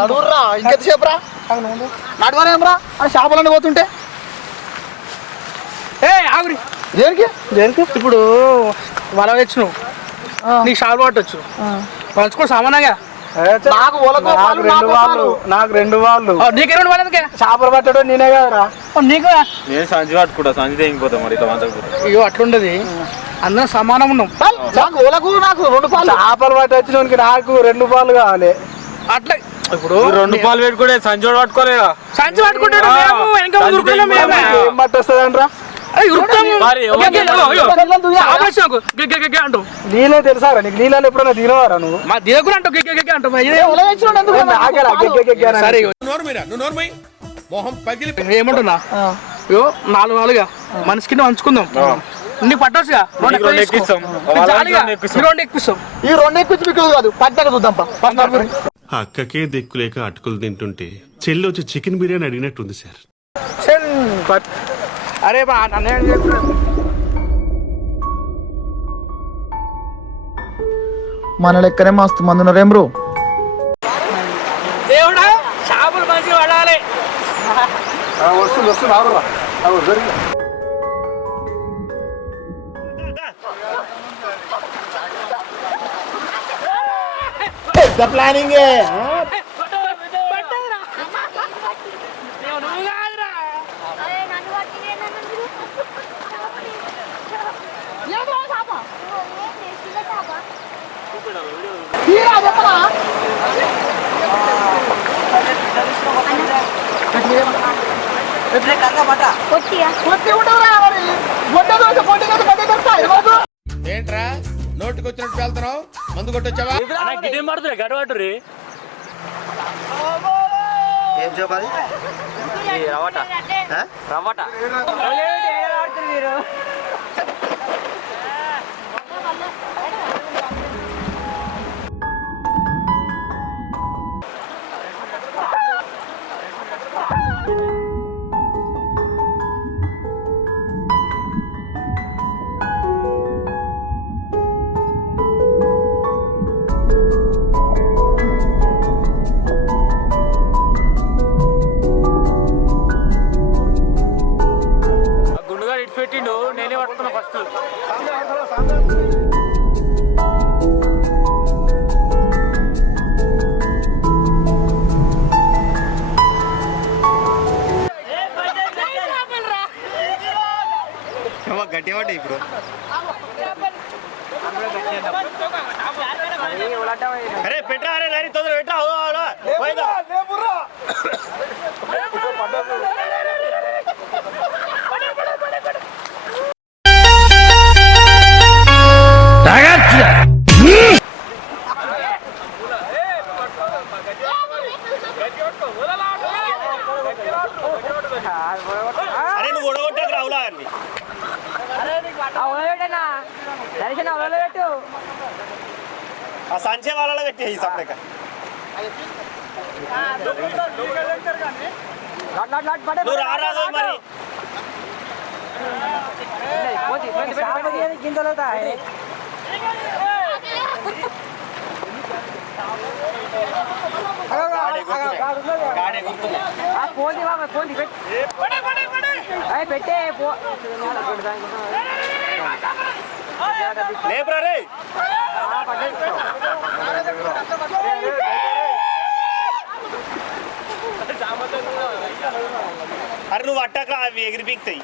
నడువురా ఇంకెంతసేపు రా నడవనేమ్రా అని చేపలన్నీ పోతుంటే ఆగురి దేనికి దేనికి ఇప్పుడు వల తెచ్చినావు నీకు షాల్ పట్టొచ్చు పంచుకో సామానంగా నాకు నాకు 2 వాళ్ళు నీకు 2 వాళ్ళు ఎందుకే చేపలు పట్టడం నేనే కదరా నీకు నేను సంచి పట్టుకుంటా సంచి తెగిపోతా మరి ఇట్లా ఇగో అట్లుండదు అందరం సమానం ఉన్నాం నాకు 2 పాలు చేపలు పట్టొచ్చినోనికి నాకు 2 పాలు కావాలి అట్లా ఇప్పుడు 2 పాలు పెట్టుకుంటే సంచి కూడా పట్టుకోలేదా సంచి పట్టుకుంటాడు ఏం పట్టొస్తుందంట్రా నీళ్ళే తెలుసారా నీకు నీళ్ళలో ఎప్పుడైనా దినవారా నువ్వు మా దిగకుండా అంటావు ఏమంటున్నా 4 వాలుగా మనిషి కింద పంచుకుందాం నీకు పట్టొచ్చుగా 2 ఎక్కిస్తాం ఈ 2 ఎక్కించి మీకు కాదు పట్టాక చూద్దాం అక్కకే దిక్కులేక అటుకులు తింటుంటే చెల్లి వచ్చి చికెన్ బిర్యానీ అడిగినట్టుంది సార్. అరే మన లెక్కనే మస్తు మంది ఉన్నారేం బ్రో దేవుడా చేపలు మంచిగా పడాలి ప్లానింగ్ ఏంట్రా నోటికొచ్చినట్టు వెళ్తున్నావు మందు కొట్టొచ్చావా గడవాటురి ఏం చెప్పాలి రవ్వట గుండుగా ఇటు పెట్టిండు నేనే పట్టుకున్నా ఫస్ట్ గట్టిగా పడ్డా ఇప్పుడు అరే పెట్టరా అరే నరి తొందర పెట్టరా అరే నువ్వు ఒడగొట్టాక రావులా అని ఆ సంచే వాళ్ళలో పెట్టి ఈ సప్లక నువ్వు రారాదు మరి పెట్టే లేపురా రే అరే నువ్వు అట్టాక అవి ఎగిరి పీక్తాయి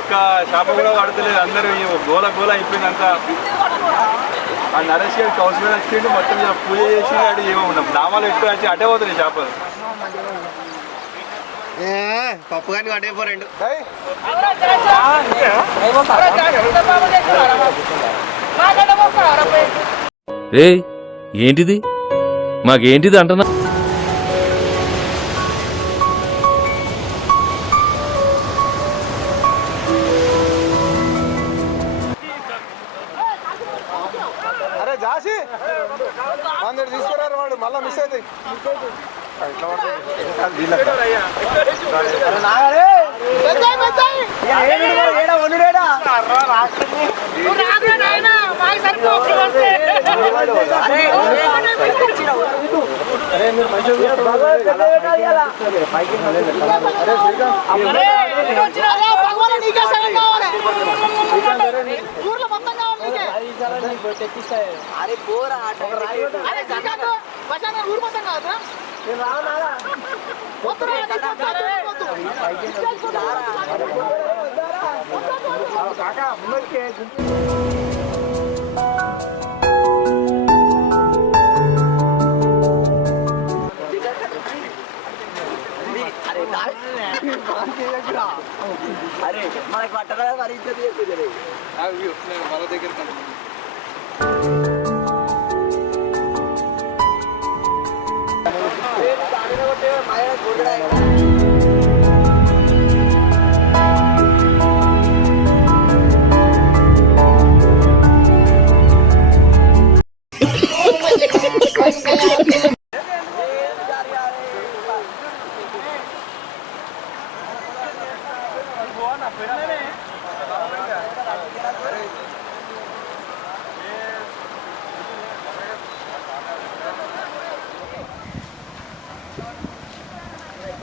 ఒక్క చేప కూడా పడతలేదు అందరూ గోల గోల అయిపోయిందంతా ఆ నరేష్ గారి కౌస్ మీద వచ్చిండు మొత్తం పూజ చేసి అటు ఏమో ఉన్నాం నామాలు ఎక్కువ వచ్చి అటే పోతున్నాయి చేపలు పప్పు కానీ అటే పోరండు ఏంటిది మాకేంటిది అంటున్నా తీసుకురారు వాడు మళ్ళీ మిస్ అవుతాయి ఊర్లో మొత్తం కావాలి నీకే. అరే పోరా అరే శ్రీకాంత్ ప్రశాంత్ ఊరు మొత్తం కావద్దా అరే మనకు పట్టరా మరి వాళ్ళ దగ్గర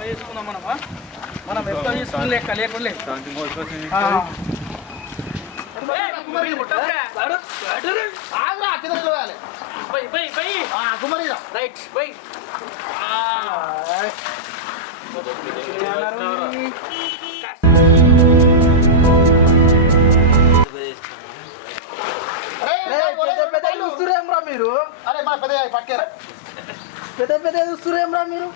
చేసుకుందాం మనం ఎక్కువ చేసుకుని లెక్క లేకుండా రైట్ బై మీరు అరే మా పెద్ద పక్కేరా పెద్ద పెద్ద చూస్తురేమ్రా మీరు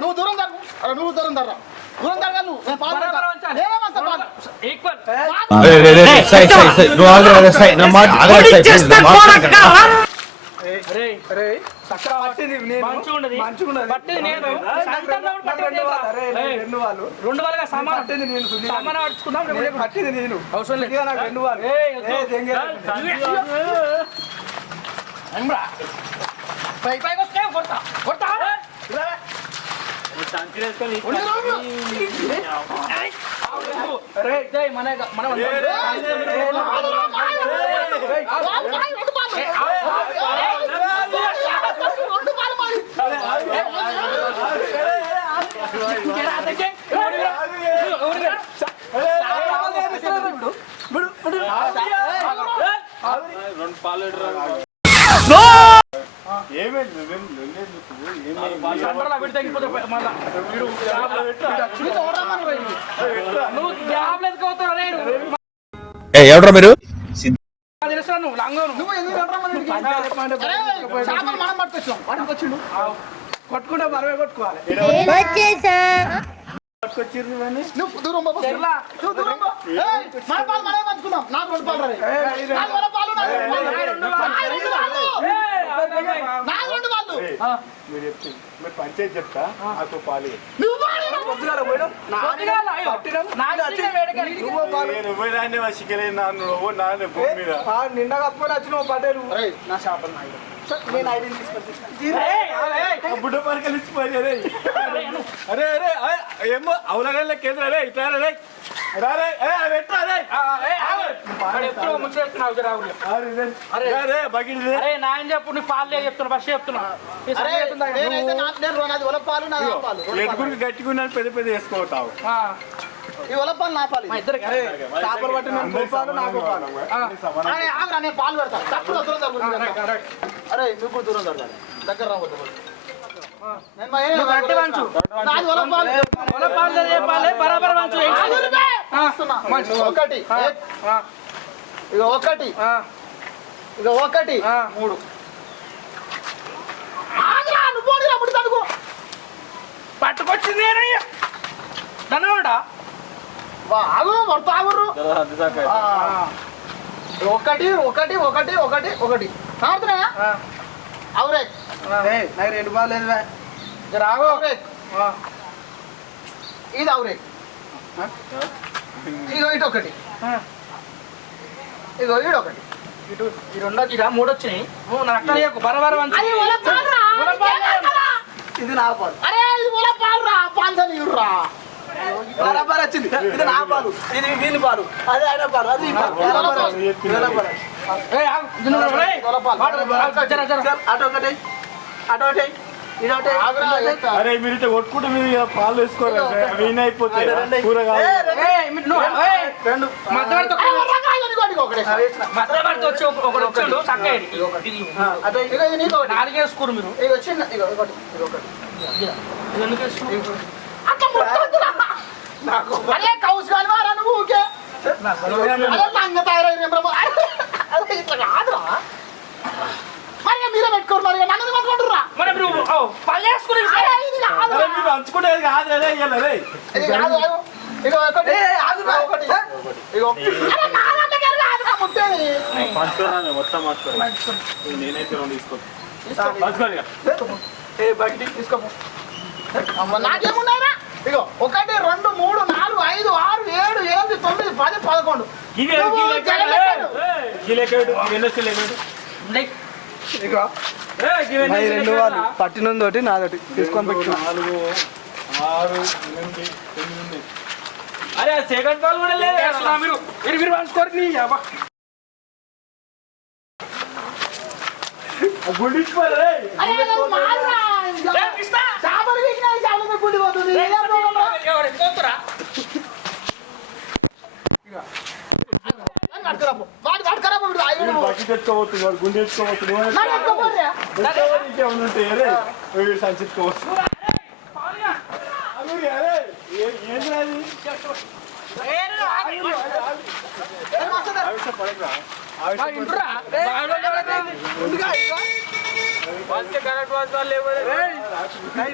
నువ్వు దూరం జరుగు నువ్వు దూరం జర్రా దూరం జరగా నువ్వు రెండు వాళ్ళగా సమానం పట్టుకుందాం పట్టింది నేను అవసరం లేదు రెండు వాళ్ళు పైకి వస్తే కొడతా కొడతా ఎవడ్రా మీరు కొట్టుకుంటే మనమే కొట్టుకోవాలి నువ్వు దూరం మన పాలు మనమే పంచుకుందాం నాకు రెండు పాలు పంచాయతీ చెప్తా నాకు పాలి వసికలేదు నాన్న భూమి మీద నిన్న కప్పుకొని వచ్చిన పటేలు నా షాపల్ నేను ఐడియా తీసుకొచ్చి బుడ్డ పరకలు ఇచ్చిపోయి అరే అరే ఏమో అవలగల్ల కేంద్ర రే ఇట్లా రే చెప్పు నీ పాలు చెప్తున్నా ఫస్ట్ చెప్తున్నా ఎడుగురికి గట్టికున్నాను పెద్ద పెద్ద వేసుకోతావు ఈ ఒలపాలు నా పాలు చేపలు పట్టిన నేను పాలు పెడతాను అరే నువ్వు దూరం జరగాలి దగ్గర రావద్దు ఒకటి ఇక ఒకటి ఇక ఒకటి మూడు పట్టుకొచ్చింది ధనవాడా ఒకటి ఒకటి ఒకటి ఒకటి ఒకటి కాడుతున్నాయా అవురే నాకు 2 బాల్ లేదు రాగో ఇది అవురే ఇగో ఇటు ఒకటి ఇగో ఇటు ఒకటి ఇటు ఈ 2 ఇరా 3 వచ్చినాయి నువ్వు నా అట్లా చేయకు బరబర ఇది నా పాలు అరే ఇది మొల పాలు రా పాంచని ఇరురా బరబర వచ్చింది ఇది నా పాలు ఇది వీని పాలు అదే ఆయన పాలు అది ఈ పాలు అటు ఒకటి అటు ఒకటి ఇది ఒకటి అరే మీరు ఇట్లా కొట్టుకుంటే మీరు పాలు వేసుకోవాలి అవి అయిపోతాయి కూర కాదు నాలుగేసుకోరు మీరు కౌసు కానీ వారా నువ్వు ఊకే నంగ తయారై ఇట్లా కాదురా మరి మీరే పెట్టుకోరు మరి నన్ను పట్టుకుంటురా మరి మీరు పళ్ళేసుకుని మీరు అంచుకుంటేది కాదు ఇది కాదు ఇగో ఒకటి ఒకటి ఇగో ముట్టేది పంచుకోరా మొత్తం మార్చుకోండి నేనైతే 2 తీసుకోండి తీసుకో నాకేమున్నాయిరా ఇగో 1 2 3 4 5 6 7 8 9 10 11 పట్టినందోటి నాదోటి తీసుకొని పెట్టు 4 6 8 9 అరే సెకండ్ బాల్ కూడా లేదు మీరు మీరు పంచుకోరు గుండిచ్చిపోలే బట్టి తెచ్చుకోవచ్చు వాడు గుండె తెచ్చుకోవచ్చు ఉంటాయి సంచుకోవచ్చు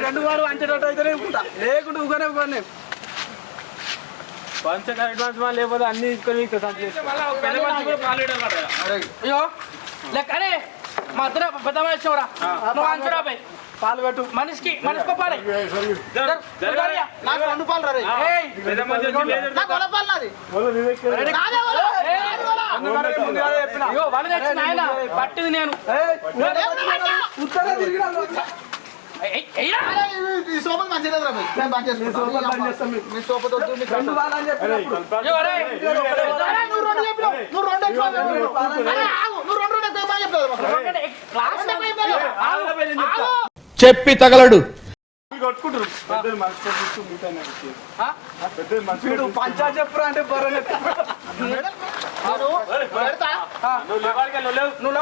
రెండు వారు అంచేటట్టు అయితే లేకుండా ఊగానే పోనీ పంచ అడ్వాన్స్ మా లేకపోతే అన్ని తీసుకొని అయ్యో లెక్క అరే మా అద్దరు పెద్ద మనిషివరా నువ్వు అంచురా పోయి పాలు పెట్టు మనిషికి పాలే నాకు 2 పాలు రా అయ్యో వాళ్ళు తెచ్చిన ఆయన పట్టింది నేను సోపలు మంచిగా సోపతో చెప్పి తగలడు కొట్టుకుంటారు పెద్దలు మనసు పంచా చెప్పురా అంటే బర్రె నువ్వు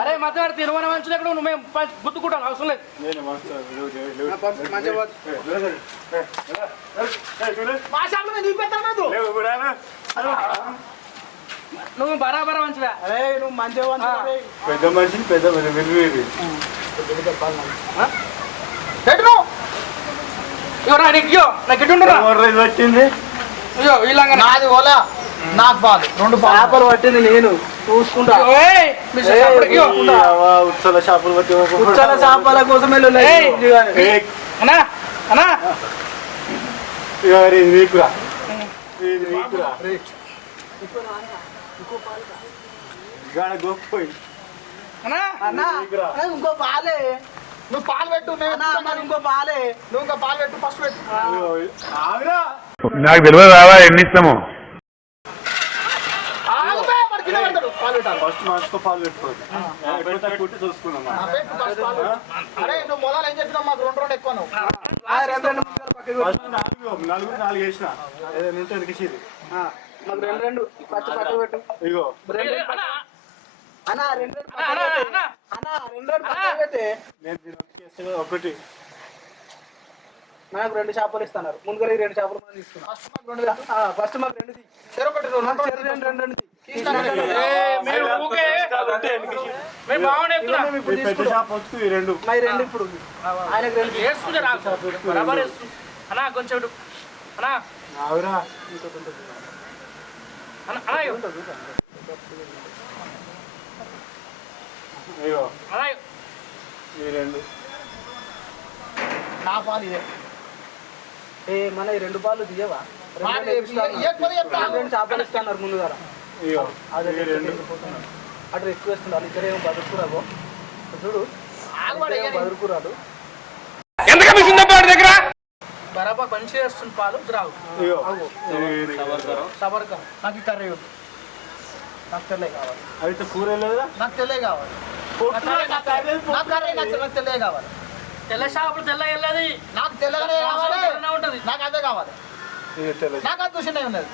అరే మధ్య తిరుమల మంచి నువ్వు మేము గుర్తుకుంటాం అవసరం లేదు మా షాప్లో నీ పెద్ద నువ్వు బరాబరా మంచిగా అరే నువ్వు మంచిగా పెద్ద మనిషి పెద్ద వెలువేది వచ్చింది నాది ఓలా నాకు పాలు 2 చేపలు పట్టింది నేను చూసుకుంటా ఉత్సల చేపలు పట్టి ఉచ్చల చేపల కోసమే అన్నా అన్నా నీకురా గొప్పపోయి అన్నా అన్నా ఇంకో పాలే నువ్వు పాలు పెట్టు ఇంకో పాలే నువ్వు ఇంకో పాలు పెట్టు ఫస్ట్ పెట్టు నాకు తెలియదు రావా ఎన్ని ఇస్తాము ఫస్ట్ మార్చుకో పాలు పెట్టుకోవాలి కుట్టి చూసుకున్నాం అరే నువ్వు మొదలు ఏం చెప్పినావు మాకు 2 ఎక్కువ నలుగురు 4 వేసిన వెనకేసేది మాకు 2 ఫస్ట్ పట్టు పెట్టు ఇగో అన్నా 2 ఒకటి నాకు 2 చేపలు ఇస్తున్నారు ముందుగా 2 చేపలు మనం తీసుకున్నాం ఫస్ట్ మాకు 2 చెరొకటి 2 ఇప్పుడు ఆయనకు 2 అన్నా కొంచెం అన్నా అలా నా పాలు ఇదే మన ఈ 2 పాలు తీయవా ఇవ్వకపోతే చెప్తా. చేపలు ఇస్తున్నారు ముందు కదా అటు ఎక్కువ వేస్తున్నారు ఇక్కడ ఏమో బతుకురాబో చూడు ఆగవాడు ఇయ్యని. బతుకురాడు బరాబర్ మంచిగా వేస్తుంది పాలు రావు సబర్కా నాకు ఈ కర్రీ వద్దు. నాకు తెల్లే కావాలి అయితే కూర లేదా నాకు తెల్లే కావాలి నాకు కర్రీ నచ్చదు, నాకు తెల్లే కావాలి తెల్ల చేపలు తెల్ల వెళ్ళేది నాకు తెల్లగానే కావాలి ఉంటుంది నాకు అదే కావాలి నాకు అది చూసినవి ఉన్నది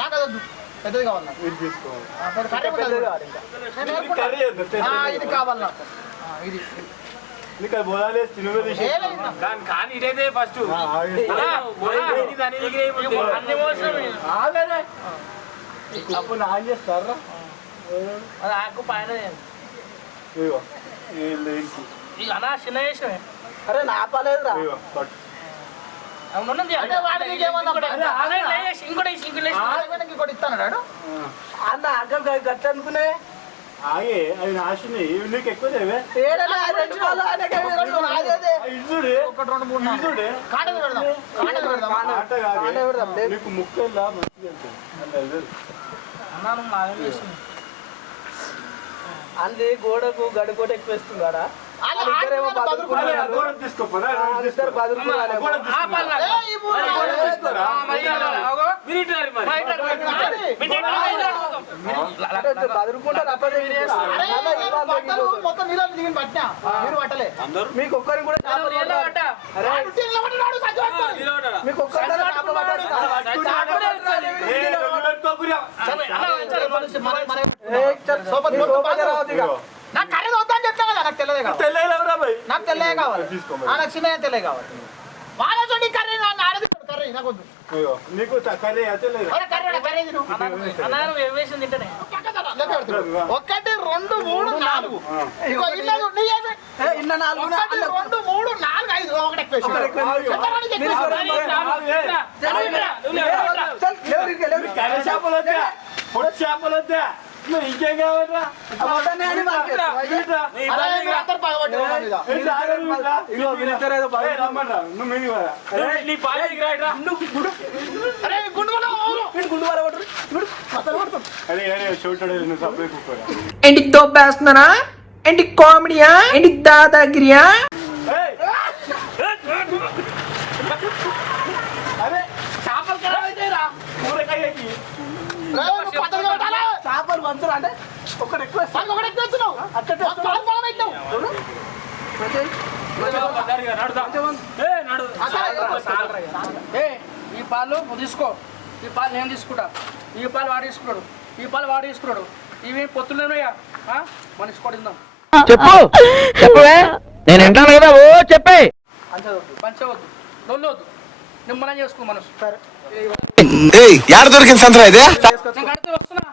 నాకు అది వద్దు. పెద్దది కావాలి నాకు తీసుకోవాలి కర్రీ ఉన్నది. కావాలి ఇంకా నేను వేసుకుంటా. ఇది కావాలి నాకు ఇది నీకు అది బోధాలు తినుగా తీసి ఏ లేదు నాకు. కానీ ఇదైతే ఫస్ట్ అన్ని మోసం అప్పుడు ఆన్ చేస్తారా అది ఆకు పైన ఇగో ఏంటి ఇక అనా చిన్న వేసమే అరే నా పాలేదురా ఇగో పట్టు అవునున్నది అంటే వాడు నీకేమన్నా ఇంకోటి ఆడడానికి ఇంకోటి ఇస్తాను వాడు. అన్న అగ్గం గట్ట అనుకునే ఆగే అవి నాశనం నీకు ఎక్కువ దేవే ఇల్లుడే ఒకటి రెండు మూడు నాలుగు. ఇల్లుడే కాండలు పెడదాం కాండలు పెడదాం ఆట కాదు నీకు ముక్కల్లా మంచిగా వెళ్తుంది అలా వెళ్ళదు అన్నాను మాయం చేసింది అంది గోడకు గడికోట ఎక్కువ వేస్తుంది కాడ ఇద్దరేమో తీసుకోపోరా మొత్తం నీళ్ళు దిగిన పట్టినా మీరు పట్టలే మీకు ఒక్కరికి కూడా మీకు నాకు కర్రీ వద్దని చెప్తా కదా నాకు తెల్లదే కావాలి నాకు తెల్లే కావాలి నాకు చిన్న తెల్లే కావాలి వాళ్ళ చూడండి కర్రీ ఆడది కర్రీ నాకు వద్దు నీకు కర్రీ అయితే లేదు కర్రీ తిను అన్నాను వేసింది తింటనే ఒకటి రెండు మూడు నాలుగు ఇగో ఇల్లు నీ ఏమి? ఒకటి రెండు మూడు నాలుగు ఐదు ఒకటి ఎక్కువ కర్రీ చేపలు వద్దా పొట్టు చేపలు వద్దా ఇంకేం కావాలరా ఏంటి దోపేస్తున్నారా ఏంటి కామెడీయా ఏంటి దాదాగిరియా చేపలు మంచురా అంటే ఒకటి ఎక్కువ ఈ పాలు తీసుకో ఈ పాలు నేను తీసుకుంటా ఈ పాలు వాడు తీసుకున్నాడు ఈ పాలు వాడు తీసుకున్నాడు ఇవి పొత్తులేనయ్యా మనిషి కొడిందాం చెప్పు చెప్పవే నేను వింటాను కదా ఓ చెప్పే పంచవద్దు నొల్లవద్దు నిమ్మలం చేసుకో మనసు సరే యాడ దొరికింది సంతరా ఇదే నేను కడితే వస్తున్నా